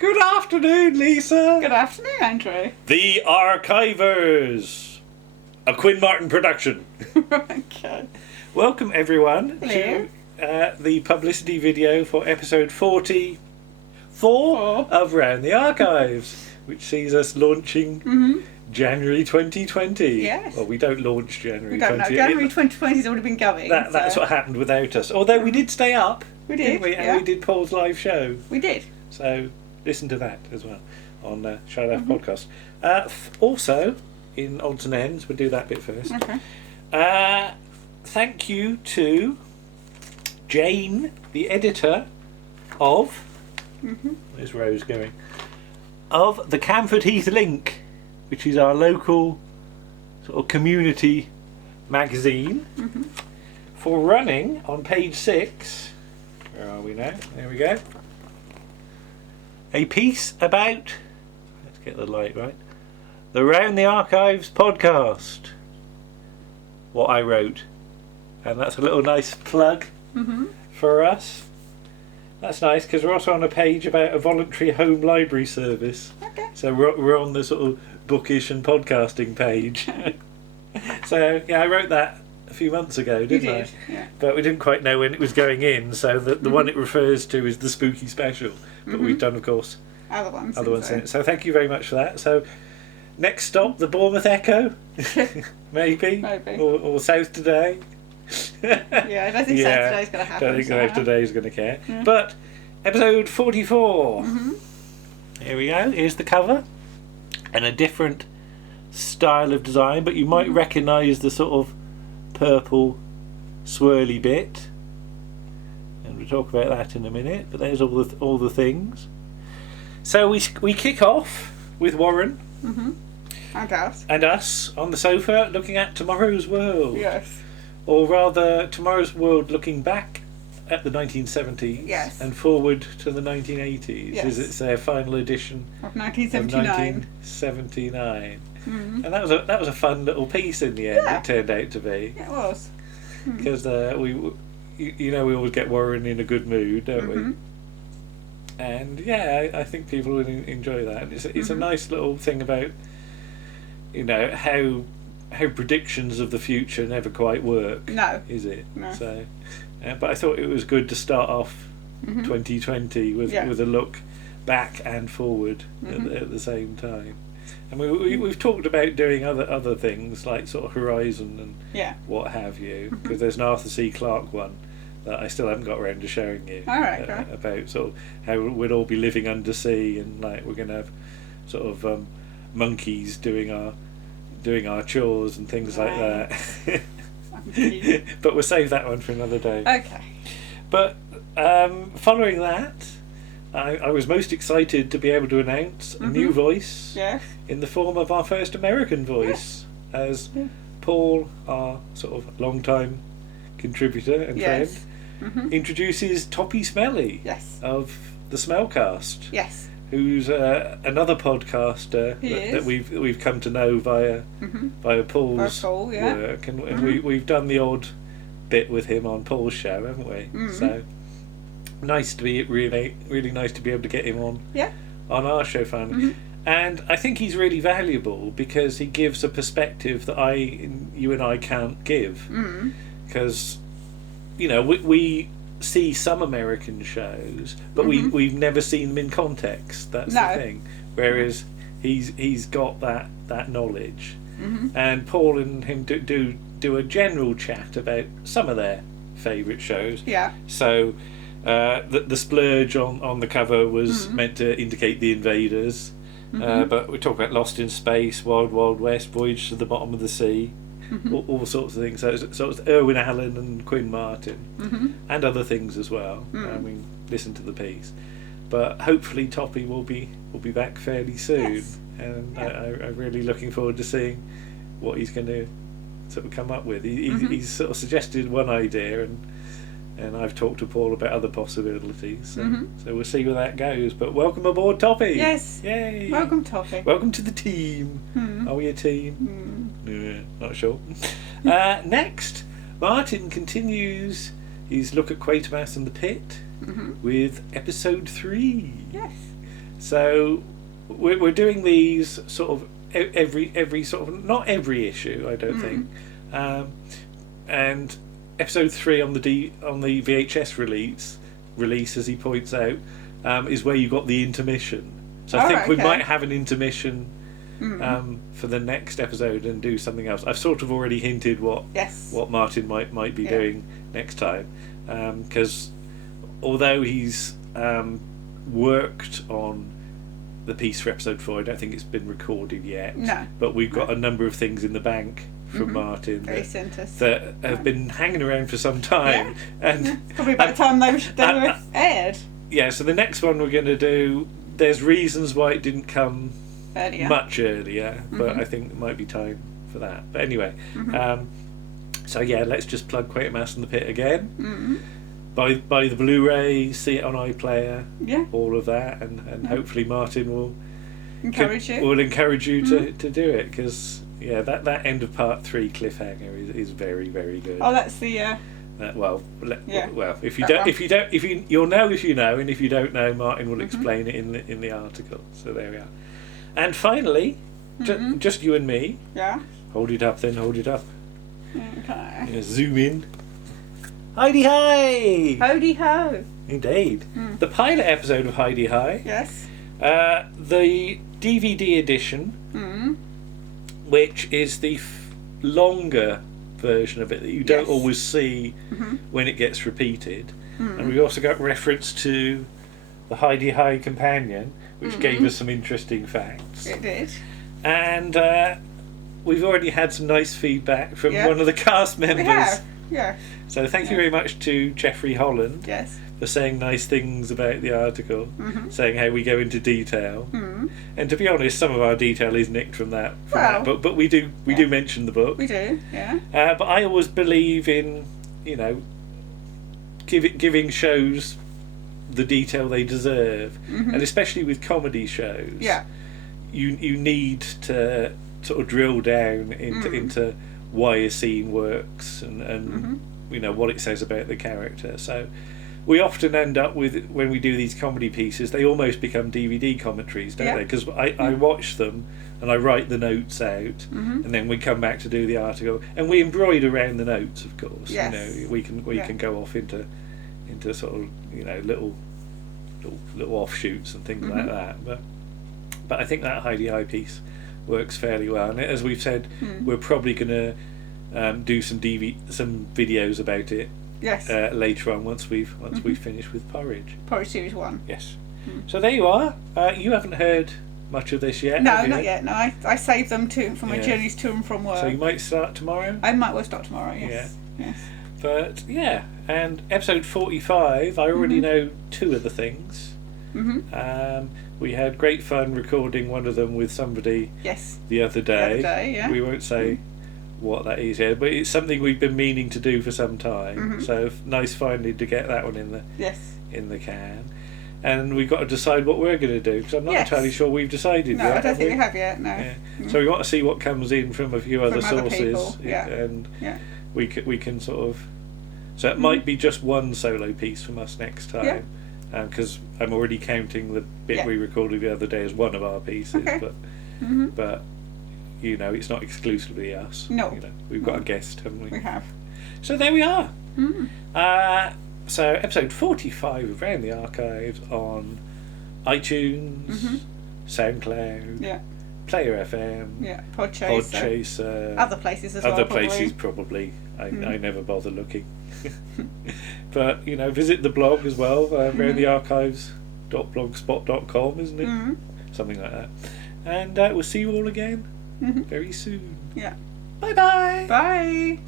Good afternoon, Lisa. Good afternoon, Andrew. The Archivers, a Quinn Martin production. Okay. Welcome, everyone, Hello. to the publicity video for episode 44 of Round the Archives, which sees us launching January 2020. Yes. Well, we don't launch January We don't 2020. know. January 2020 has already been going. That's what happened without us. Although we did stay up. We did, Didn't we? yeah. And we did Paul's live show. We did. So listen to that as well on Show Life Podcast. Also, in odds and ends, we'll do that bit first. Okay. Thank you to Jane, the editor of... Where's Rose going? Of the Camford Heath Link, which is our local sort of community magazine, for running on page 6. Where are we now? There we go. A piece about, let's get the light right, the Round the Archives podcast. What I wrote. And that's a little nice plug for us. That's nice because we're also on a page about a voluntary home library service. Okay. So we're on the sort of bookish and podcasting page. So yeah, I wrote that a few months ago, didn't I? Yeah. But we didn't quite know when it was going in, so the one it refers to is the spooky special. But we've done, of course, Other ones. in it. So thank you very much for that. So next stop, the Bournemouth Echo, maybe, or South Today. Yeah, I don't think Saturday's going to happen. Don't think South Today's going to care. Yeah. But episode 44. Here we go. Here's the cover, and a different style of design, but you might recognise the sort of purple swirly bit, and we'll talk about that in a minute. But there's all the things. So we kick off with Warren And us. and us on the sofa looking at Tomorrow's World. Yes. Or rather, Tomorrow's World looking back at the 1970s and forward to the 1980s. Yes. It's their final edition Of of 1979. 1979. And that was a fun little piece in the end. Yeah. It turned out to be, It was. because we always get Warren in a good mood, don't we? And yeah, I think people will enjoy that. And it's a nice little thing about how predictions of the future never quite work. No. Is it? No. So, but I thought it was good to start off 2020 with a look back and forward at the same time. And we've talked about doing other things like sort of Horizon and what have you, because there's an Arthur C. Clarke one that I still haven't got around to showing you. All right, okay. About sort of how we'd all be living undersea, and like we're going to have sort of monkeys doing our chores and things like that. But we'll save that one for another day. Okay. But following that, I was most excited to be able to announce a new voice Yes. in the form of our first American voice, as Paul, our sort of long-time contributor and friend, introduces Toppie Smellie of the Smellcast. Yes. Who's another podcaster that we've come to know via Paul's work, and we've done the odd bit with him on Paul's show, haven't we? So nice to be really nice to be able to get him on our show finally. And I think he's really valuable because he gives a perspective that you and I can't give, because we see some American shows, but we've never seen them in context. That's the thing. Whereas he's got that knowledge, and Paul and him do a general chat about some of their favourite shows. Yeah. So the splurge on the cover was meant to indicate the Invaders, but we talk about Lost in Space, Wild Wild West, Voyage to the Bottom of the Sea. All sorts of things. So it's Irwin Allen and Quinn Martin, and other things as well. I mean, listen to the piece. But hopefully Toppie will be back fairly soon, and I'm really looking forward to seeing what he's going to sort of come up with. He's sort of suggested one idea, and I've talked to Paul about other possibilities. So we'll see where that goes. But welcome aboard, Toppie. Yes. Yay. Welcome, Toppie. Welcome to the team. Are we a team? Not sure. Next, Martin continues his look at Quatermass And The Pit with episode 3. Yes. So we're doing these sort of every sort of, not every issue, I don't think. And episode 3 on the VHS release, as he points out, is where you got the intermission. So I think we might have an intermission for the next episode and do something else. I've sort of already hinted what Martin might be doing next time, because although he's worked on the piece for episode 4, I don't think it's been recorded yet. No. But we've got a number of things in the bank from Martin that have been hanging around for some time. And probably by the time they were aired. Yeah, so the next one we're going to do, there's reasons why it didn't come much earlier, but I think it might be time for that. But anyway, so yeah, let's just plug Quatermass And The Pit again. Buy the Blu-ray, see it on iPlayer, all of that, and hopefully Martin will encourage you to do it, because that end of part 3 cliffhanger is very, very good. Oh, that's the well, if you'll know if you know, and if you don't know, Martin will explain it in the article. So there we are. And finally, just you and me. Yeah. Hold it up, then. Hold it up. Okay. Zoom in. Heidi Hi! Hody ho! Indeed. The pilot episode of Heidi Hi. Yes. The DVD edition, which is the longer version of it that you don't always see when it gets repeated. And we also got reference to the Heidi Hi companion, which gave us some interesting facts. It did. And we've already had some nice feedback from one of the cast members. We have. Yeah. So thank you very much to Jeffrey Holland for saying nice things about the article, saying how we go into detail. And to be honest, some of our detail is nicked from that. But we do mention the book. We do, yeah. But I always believe in, giving shows the detail they deserve, and especially with comedy shows. Yeah. You need to sort of drill down into why a scene works and what it says about the character. So we often end up with, when we do these comedy pieces, they almost become DVD commentaries, don't they? Because I watch them and I write the notes out, and then we come back to do the article, and we embroider around the notes, of course. Yes. We can go off into sort of little offshoots and things like that. But I think that Heidi Hi piece works fairly well, and as we've said, we're probably going to do some videos about it later on once we've finished with Porridge Series 1. Yes. So there you are. You haven't heard much of this yet? No, not yet. No, I saved them for my journeys to and from work. So you might start tomorrow? I might well start tomorrow, yes. Yes. But yeah, and episode 45, I already know 2 of the things. We had great fun recording one of them with somebody the other day. We won't say what that is yet, but it's something we've been meaning to do for some time. So nice finally to get that one in the can. And we've got to decide what we're going to do, because I'm not entirely sure we've decided yet. No, I don't think we have yet, no. Yeah. So we want to see what comes in from a few other sources. And we can sort of... So it might be just one solo piece from us next time. Because I'm already counting the bit we recorded the other day as one of our pieces, but it's not exclusively us. No, we've got a guest, haven't we? We have. So there we are. So episode 45 of Round the Archives on iTunes, SoundCloud, Player FM, Podchaser, other places as well. Other places probably. I never bother looking. But visit the blog as well, roundthearchives.blogspot.com, isn't it? Something like that. And we'll see you all again very soon. Yeah. Bye-bye. Bye.